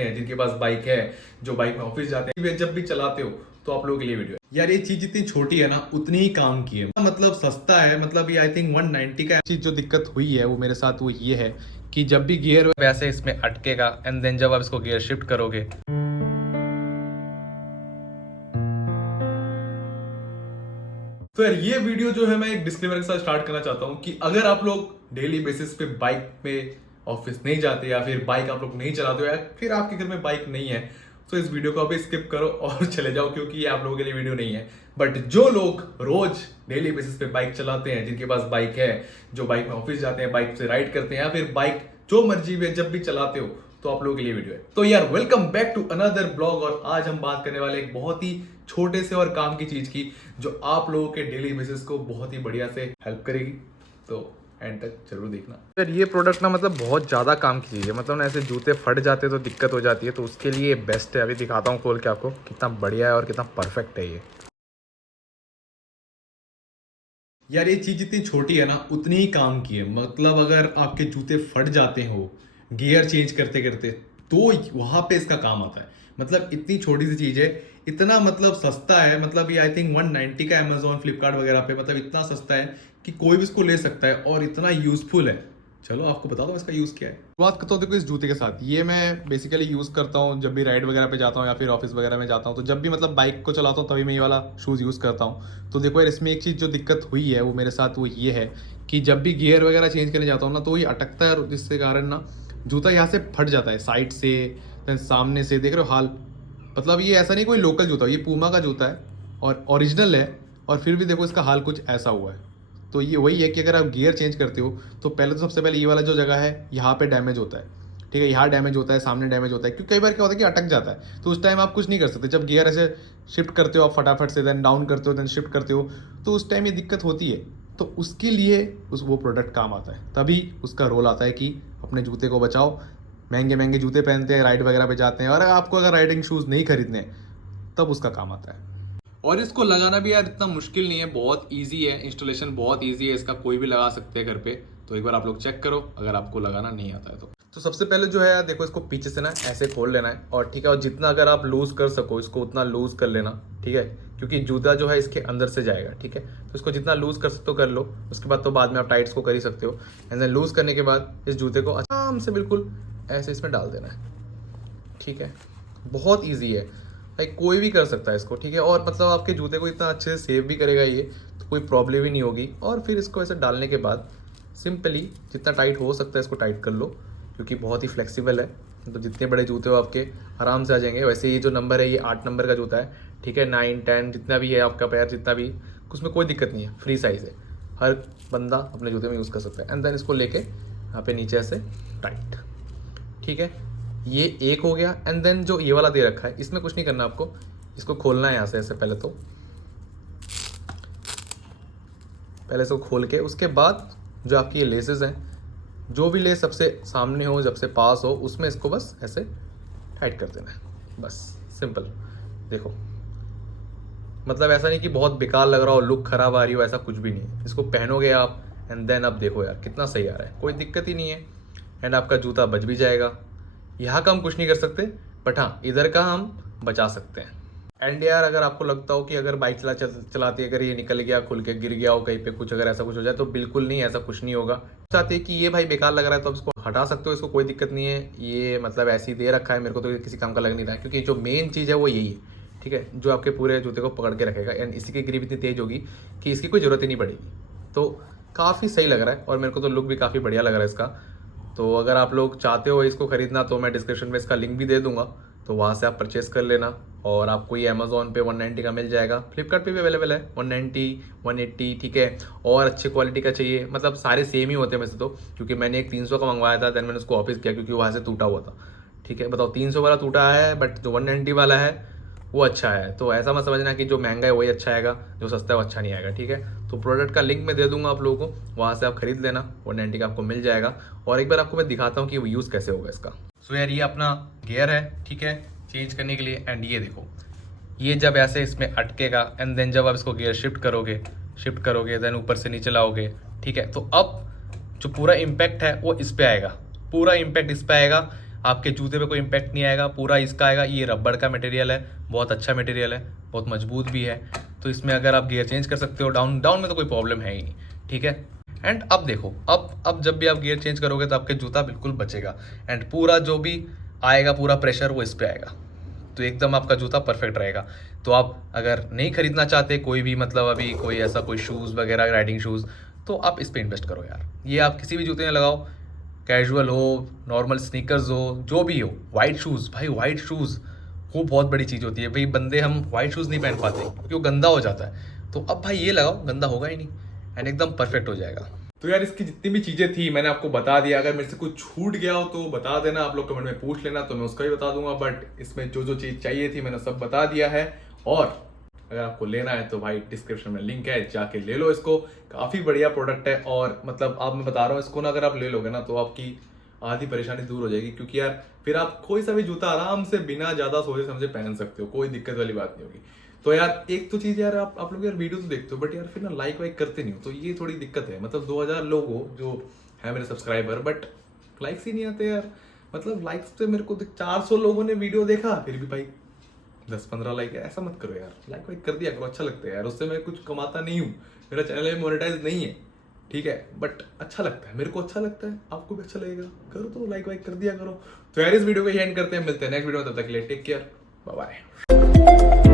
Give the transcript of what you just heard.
हैं जिनके पास बाइक है, जो बाइक में ऑफिस जाते हैं, वे जब भी चलाते हो तो आप लोगों के लिए वीडियो है। यार ये चीज जितनी छोटी है ना उतनी ही काम की है, मतलब सस्ता है, मतलब ये आई थिंक 190 का चीज। जो दिक्कत हुई है वो मेरे साथ वो ये है कि जब भी गियर वैसे इसमें अटकेगा एंड देन जब आप इसको गियर शिफ्ट करोगे तो यार ये वीडियो जो है मैं एक डिस्क्लेमर के साथ स्टार्ट करना चाहता हूँ कि अगर आप लोग डेली बेसिस पे बाइक पे ऑफिस नहीं जाते या फिर बाइक आप लोग नहीं चलाते हो या फिर आपके घर में बाइक नहीं है तो इस वीडियो को अभी स्किप करो और चले जाओ, क्योंकि ये आप लोगों के लिए वीडियो नहीं है। बट जो लोग रोज डेली बेसिस पे बाइक चलाते हैं, जिनके पास बाइक है, जो बाइक में ऑफिस जाते हैं, बाइक से राइड करते हैं या फिर बाइक जो मर्जी में जब भी चलाते हो तो आप लोगों के लिए वीडियो है। तो यार welcome back to another blog, और आज हम बात करने वाले एक बहुत ही छोटे से और काम की चीज की जो आप लोगों के डेली बेसिस को बहुत ही बढ़िया से हेल्प करेगी। तो एंड तक जरूर देखना। यार ये प्रोडक्ट ना मतलब बहुत ज़्यादा काम की चीज़ है, मतलब ना ऐसे जूते फट जाते तो दिक्कत हो जाती है, तो उसके लिए बेस्ट है। अभी दिखाता हूँ खोल के आपको कितना बढ़िया है और कितना परफेक्ट है ये। यार ये चीज़ जितनी छोटी है ना उतनी ही काम की है, मतलब अगर आपके जूते फट जाते हो गियर चेंज करते करते तो वहाँ पे इसका काम आता है। मतलब इतनी छोटी सी चीज़ है, इतना मतलब सस्ता है, मतलब ये आई थिंक 190 का अमेजोन फ्लिपकार्ट वगैरह पे, मतलब इतना सस्ता है कि कोई भी इसको ले सकता है और इतना यूजफुल है। चलो आपको बता दो इसका यूज़ क्या है। बात करता हूँ देखो इस जूते के साथ, ये मैं बेसिकली यूज़ करता हूँ जब भी राइड वगैरह पे जाता हूँ या फिर ऑफिस वगैरह में जाता हूँ, तो जब भी मतलब बाइक को चलाता हूँ तभी मैं ये वाला शूज़ यूज़ करता हूँ। तो देखो यार इसमें एक चीज़ जो दिक्कत हुई है वो मेरे साथ वो ये है कि जब भी गियर वगैरह चेंज करने जाता हूँ ना तो ये अटकता है, जिसके कारण ना जूता यहाँ से फट जाता है साइड से, देन सामने से। देख रहे हो हाल, मतलब ये ऐसा नहीं कोई लोकल जूता, ये पूमा का जूता है और ओरिजिनल है, और फिर भी देखो इसका हाल कुछ ऐसा हुआ है। तो ये वही है कि अगर आप गियर चेंज करते हो तो पहले तो सबसे पहले ये वाला जो जगह है यहाँ पे डैमेज होता है, ठीक है, यहाँ डैमेज होता है, सामने डैमेज होता है, क्योंकि कई बार क्या होता है कि अटक जाता है, तो उस टाइम आप कुछ नहीं कर सकते। जब गियर ऐसे शिफ्ट करते हो आप फटाफट से, देन डाउन करते हो, देन शिफ्ट करते हो, तो उस टाइम ये दिक्कत होती है। तो उसके लिए वो प्रोडक्ट काम आता है, तभी उसका रोल आता है कि अपने जूते को बचाओ। महंगे महंगे जूते पहनते हैं, राइड वगैरह पे जाते हैं, और आपको अगर राइडिंग शूज़ नहीं खरीदने तब उसका काम आता है। और इसको लगाना भी यार इतना मुश्किल नहीं है, बहुत इजी है, इंस्टॉलेशन बहुत इजी है इसका, कोई भी लगा सकते हैं घर पे। तो एक बार आप लोग चेक करो अगर आपको लगाना नहीं आता है तो सबसे पहले जो है यार देखो, इसको पीछे से ना ऐसे खोल लेना है, और ठीक है, और जितना अगर आप लूज कर सको इसको उतना लूज कर लेना, ठीक है, क्योंकि जूता जो है इसके अंदर से जाएगा, ठीक है। तो इसको जितना लूज कर सकते हो कर लो, उसके बाद तो बाद में आप टाइट्स को कर ही सकते हो। एंड देन लूज करने के बाद इस जूते को आराम से बिल्कुल ऐसे इसमें डाल देना है, ठीक है। बहुत ईजी है, लाइक कोई भी कर सकता है इसको, ठीक है। और मतलब आपके जूते को इतना अच्छे से सेव भी करेगा ये, तो कोई प्रॉब्लम ही नहीं होगी। और फिर इसको ऐसे डालने के बाद सिंपली जितना टाइट हो सकता है इसको टाइट कर लो, क्योंकि बहुत ही फ्लेक्सिबल है, तो जितने बड़े जूते हो आपके आराम से आ जाएंगे। वैसे ये जो नंबर है ये 8 नंबर का जूता है, ठीक है, 9 10 जितना भी है आपका पैर, जितना भी, उसमें कोई दिक्कत नहीं है, फ्री साइज़ है, हर बंदा अपने जूते में यूज़ कर सकता है। एंड देन इसको लेके यहाँ पे नीचे से टाइट, ठीक है, ये एक हो गया। एंड देन जो ये वाला दे रखा है इसमें कुछ नहीं करना आपको, इसको खोलना है यहाँ से ऐसे, पहले इसको खोल के उसके बाद जो आपकी ये लेसेस हैं, जो भी लेस सबसे सामने हो, जब से पास हो, उसमें इसको बस ऐसे टाइट कर देना है, बस सिंपल। देखो मतलब ऐसा नहीं कि बहुत बेकार लग रहा हो, लुक खराब आ रही हो, ऐसा कुछ भी नहीं है। इसको पहनोगे आप एंड देन अब देखो यार कितना सही आ रहा है, कोई दिक्कत ही नहीं है। एंड आपका जूता बच भी जाएगा। यहाँ का हम कुछ नहीं कर सकते, बट हाँ इधर का हम बचा सकते हैं। एंड यार अगर आपको लगता हो कि अगर बाइक चलाती अगर ये निकल गया, खुल के गिर गया हो कहीं पे, कुछ अगर ऐसा कुछ हो जाए, तो बिल्कुल नहीं, ऐसा कुछ नहीं होगा। चाहते हैं कि ये भाई बेकार लग रहा है तो आप इसको हटा सकते हो, इसको कोई दिक्कत नहीं है। ये मतलब ऐसे ही दे रखा है, मेरे को तो किसी काम का लग नहीं रहा है, क्योंकि जो मेन चीज़ है वो यही है, ठीक है, जो आपके पूरे जूते को पकड़ के रखेगा। एंड इसी की ग्रिप इतनी तेज होगी कि इसकी कोई ज़रूरत ही नहीं पड़ेगी। तो काफ़ी सही लग रहा है, और मेरे को तो लुक भी काफ़ी बढ़िया लग रहा है इसका। तो अगर आप लोग चाहते हो इसको ख़रीदना तो मैं डिस्क्रिप्शन में इसका लिंक भी दे दूंगा, तो वहाँ से आप परचेस कर लेना। और आपको ये अमेजोन पे 190 का मिल जाएगा, फ्लिपकार्ट पे भी अवेलेबल है 190 180, ठीक है। और अच्छी क्वालिटी का चाहिए, मतलब सारे सेम ही होते हैं वैसे तो, क्योंकि मैंने एक 300 का मंगवाया था, देन मैंने उसको वापस किया क्योंकि वहाँ से टूटा हुआ था, ठीक है। बताओ 300 वाला टूटा है, बट जो 190 वाला है वो अच्छा है। तो ऐसा मत समझना कि जो महंगा है वही अच्छा आएगा, जो सस्ता है वो अच्छा नहीं आएगा, ठीक है। तो प्रोडक्ट का लिंक मैं दे दूंगा आप लोगों को, वहाँ से आप खरीद लेना, 190 का आपको मिल जाएगा। और एक बार आपको मैं दिखाता हूँ कि वो यूज़ कैसे होगा इसका। सो यार ये अपना गियर है, ठीक है, चेंज करने के लिए। एंड ये देखो, ये जब ऐसे इसमें अटकेगा एंड देन जब आप इसको गियर शिफ्ट करोगे देन ऊपर से नीचे लाओगे, ठीक है। तो अब जो पूरा इम्पैक्ट है वो इस पे आएगा, पूरा इम्पैक्ट इस पे आएगा। आपके जूते पे कोई इम्पैक्ट नहीं आएगा, पूरा इसका आएगा। ये रबड़ का मटेरियल है, बहुत अच्छा मटेरियल है, बहुत मजबूत भी है। तो इसमें अगर आप गियर चेंज कर सकते हो, डाउन डाउन में तो कोई प्रॉब्लम है ही नहीं, ठीक है। एंड अब देखो, अब जब भी आप गियर चेंज करोगे तो आपके जूता बिल्कुल बचेगा, एंड पूरा जो भी आएगा पूरा प्रेशर वो इस पे आएगा, तो एकदम आपका जूता परफेक्ट रहेगा। तो आप अगर नहीं खरीदना चाहते कोई भी, मतलब अभी कोई ऐसा कोई शूज़ वगैरह, राइडिंग शूज़, तो आप इस पे इन्वेस्ट करो यार। ये आप किसी भी जूते में लगाओ, कैजुअल हो, नॉर्मल स्नीकर्स हो, जो भी हो। वाइट शूज़, भाई वाइट शूज़ वो बहुत बड़ी चीज़ होती है भाई। बंदे हम वाइट शूज़ नहीं पहन पाते क्योंकि वो गंदा हो जाता है। तो अब भाई ये लगाओ, गंदा होगा ही नहीं, एंड एकदम परफेक्ट हो जाएगा। तो यार इसकी जितनी भी चीज़ें थी मैंने आपको बता दिया। अगर मेरे से कुछ छूट गया हो तो बता देना, आप लोग कमेंट में पूछ लेना, तो मैं उसका भी बता दूंगा। बट इसमें जो जो चीज़ चाहिए थी मैंने सब बता दिया है। और अगर आपको लेना है तो भाई डिस्क्रिप्शन में लिंक है, जाके ले लो इसको। काफ़ी बढ़िया प्रोडक्ट है, और मतलब आप, मैं बता रहा हूँ, इसको ना अगर आप ले लोगे ना तो आपकी आधी परेशानी दूर हो जाएगी। क्योंकि यार फिर आप कोई सा भी जूता आराम से बिना ज़्यादा सोचे समझे पहन सकते हो, कोई दिक्कत वाली बात नहीं होगी। तो यार एक तो चीज़ यार, आप लोग यार वीडियो तो देखते हो बट यार फिर ना लाइक वाइक करते नहीं हो, तो ये थोड़ी दिक्कत है। मतलब 2000 लोग हो जो है मेरे सब्सक्राइबर, बट लाइक्स ही नहीं आते यार। मतलब लाइक्स पे मेरे को 400 लोगों ने वीडियो देखा, फिर भी भाई 10-15 लाइक है। ऐसा मत करो यार, लाइक वाइक कर दिया करो, अच्छा लगता है यार। उससे मैं कुछ कमाता नहीं हूँ, मेरा चैनल में मोनेटाइज नहीं है, ठीक है, बट अच्छा लगता है, मेरे को अच्छा लगता है, आपको भी अच्छा लगेगा, करो तो लाइक वाइक कर दिया करो। तो यार इस वीडियो को एंड करते हैं, मिलते हैं नेक्स्ट वीडियो में, तब तक के लिए टेक केयर, बाय बाय।